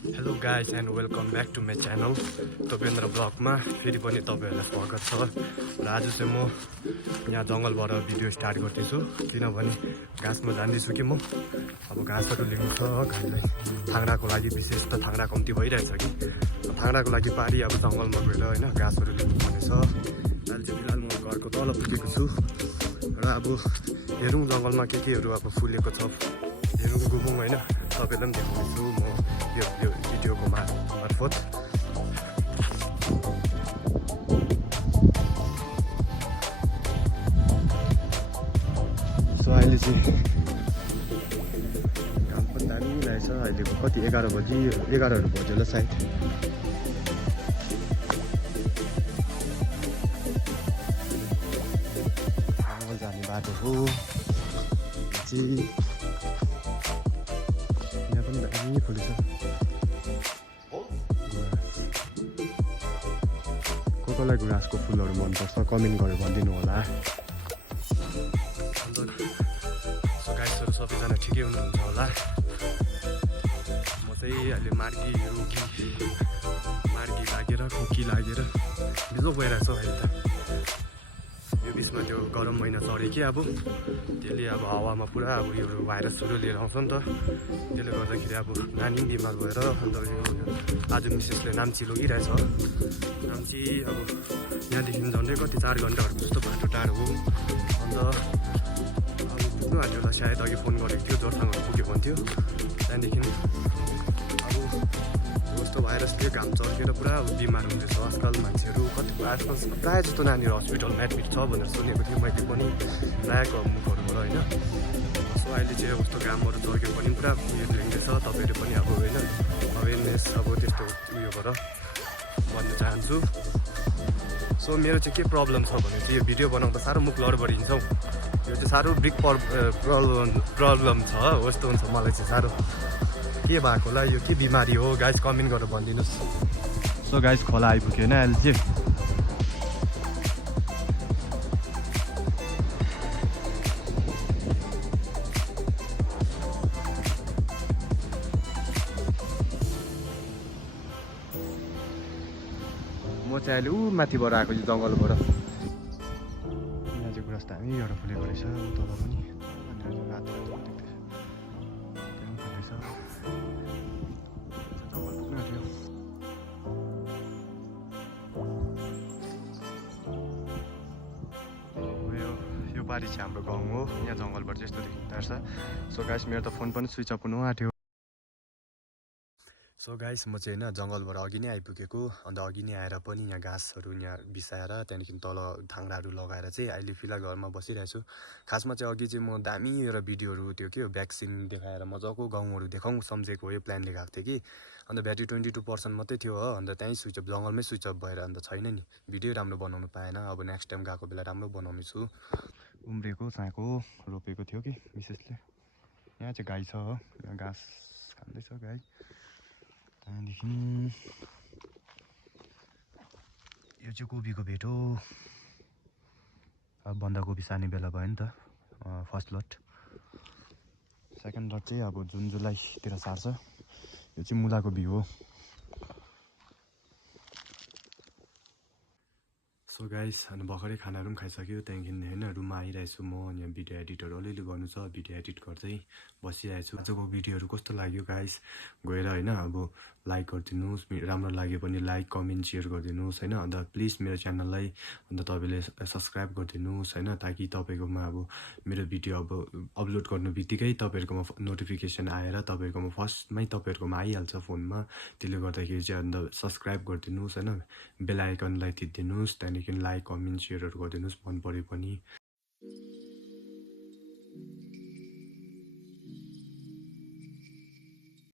hello guys and welcome back to my channel Tapendra ब्लगमा फेरि पनि तपाईँहरूलाई स्वागत छ र आज चाहिँ म यहाँ जङ्गलबाट भिडियो स्टार्ट गर्दैछु किनभने घाँसमा जाँदैछु कि म अब घाँसहरू लिनु छ गाईलाई थाङ्राको लागि विशेष त थाङ्रा कम्ती भइरहेछ कि थाङ्राको लागि पारी अब जङ्गलमा गएर होइन घाँसहरू लिनु पर्नेछ अहिले चाहिँ फिलहाल म घरको तल पुगेको छु र अब हेरौँ जङ्गलमा केहरू अब फुलेको छ हेरौँ घुमौँ होइन तपाईँलाई पनि देखाउँछु म यो भिडियोको मार्फत सो अहिले चाहिँ घाम पनि दामी लागेछ अहिलेको कति 11 बजीहरू बज्यो होला सायद जङ्गल जाने बाटो हो चाहिँ यहाँ पनि दामी फुलेछ कसलाई गुराँसको फुलहरू मनपर्छ कमेन्ट गरेर भनिदिनु होला अन्त सो गाइसहरू सबैजना ठिकै हुनुहुन्छ होला म चाहिँ अहिले मार्गी लागेर खुकी लागेर बिजो गइरहेको छ अहिले त यो बिचमा त्यो गरम महिना चढ्यो कि अब त्यसले अब हावामा पुरा अब यो भाइरसहरू लिएर आउँछ नि त त्यसले गर्दाखेरि अब नानी पनि बिमार भएर अन्त यो आज मिसेसले नाम्ची लगिरहेछ नाम्ची अब यहाँदेखि झन्डै कति 4 घन्टाहरूको जस्तो बाटो टाढो हो अन्त अब पुग्नु आँट्यो होला सायद अघि फोन गरेको थियो जोरथाङहरू पुग्यो भन्थ्यो त्यहाँदेखि अब कस्तो भाइरसले घाम चर्केर पुरा बिमार हुँदैछ आजकल मान्छेहरू कति आजकल प्रायः जस्तो नानीहरू हस्पिटलमा एडमिट छ भनेर सुनेको थिएँ मैले पनि प्रायःको मुखहरूबाट होइन सो अहिले चाहिँ कस्तो घामहरू चर्केर पनि पुरा उयो लेख्दैछ तपाईँहरू पनि अब होइन अवेरनेस अब त्यस्तो उयोबाट भन्न चाहन्छु सो मेरो चाहिँ के प्रब्लम छ भने चाहिँ यो भिडियो बनाउँदा साह्रो मुख लडबडिन्छ हौ यो चाहिँ साह्रो बिग प्रब्लम छ हो यस्तो हुन्छ मलाई चाहिँ साह्रो के भएको होला यो के बिमारी हो गाइस कमेन्ट गरेर भनिदिनुहोस् सो गाइस खोला आइपुग्यो होइन अहिले चाहिँ म चाहिँ अहिले माथिबाट आएको छु जङ्गलबाट यहाँ चाहिँ गुराँस दामी एउटा फुलेको रहेछ तल पनि रातो रातो देख्दैछ त्यहाँ पनि फुलेछ जङ्गल पुग्नु आँट्यो यो बारी चाहिँ हाम्रो गाउँ हो यहाँ जङ्गलबाट चाहिँ यस्तो देखिँदो रहेछ सो गाइस मेरो त फोन पनि स्विच अफ हुनु आँट्यो सो गाइस म चाहिँ होइन जङ्गलबाट अघि नै आइपुगेको अन्त अघि नै आएर पनि यहाँ घाँसहरू यहाँ बिसाएर त्यहाँदेखि तल थाङ्राहरू लगाएर चाहिँ अहिले फिलहाल घरमा बसिरहेको छु खासमा चाहिँ अघि चाहिँ म दामी एउटा भिडियोहरू त्यो के हो भ्याक्सिन देखाएर मजाको गाउँहरू देखाउँ सम्झेको यो प्लानले गएको थिएँ कि अन्त ब्याट्री 22% मात्रै थियो हो अन्त त्यहीँ स्विच अफ जङ्गलमै स्विच अफ भएर अन्त छैन नि भिडियो राम्रो बनाउनु पाएन अब नेक्स्ट टाइम गएको बेला राम्रो बनाउने छु उम्रेको चाएको रोपेको थियो कि विशेषले यहाँ चाहिँ गाई छ हो यहाँ घाँस खाँदैछ गाई त्यहाँदेखि यो चाहिँ कोपीको भेट हो अब बन्दाकोपी सार्ने बेला भयो नि त फर्स्ट लट सेकेन्ड लट चाहिँ अब जुन जुलाईतिर सार्छ यो चाहिँ मुलाको बिउ हो सो गाइस अनि भर्खरै खानाहरू पनि खाइसक्यो त्यहाँदेखि होइन रुममा आइरहेको छु म यहाँ भिडियो एडिटहरू अलिअलि गर्नु छ भिडियो एडिट गर्दै बसिरहेको छु आजको भिडियोहरू कस्तो लाग्यो गाइस गएर होइन अब लाइक गरिदिनुहोस् राम्रो लाग्यो भने लाइक कमेन्ट सेयर गरिदिनुहोस् होइन अन्त प्लिज मेरो च्यानललाई अन्त तपाईँले सब्सक्राइब गरिदिनुहोस् होइन ताकि तपाईँकोमा अब मेरो भिडियो अब अपलोड गर्नु बित्तिकै तपाईँहरूकोमा नोटिफिकेसन आएर तपाईँहरूकोमा फर्स्टमै तपाईँहरूकोमा आइहाल्छ फोनमा त्यसले गर्दाखेरि चाहिँ अन्त सब्सक्राइब गरिदिनुहोस् होइन बेल आइकनलाई थिचिदिनुहोस् त्यहाँदेखि लाइक कमेन्ट सेयरहरू गरिदिनुहोस् मन पऱ्यो पनि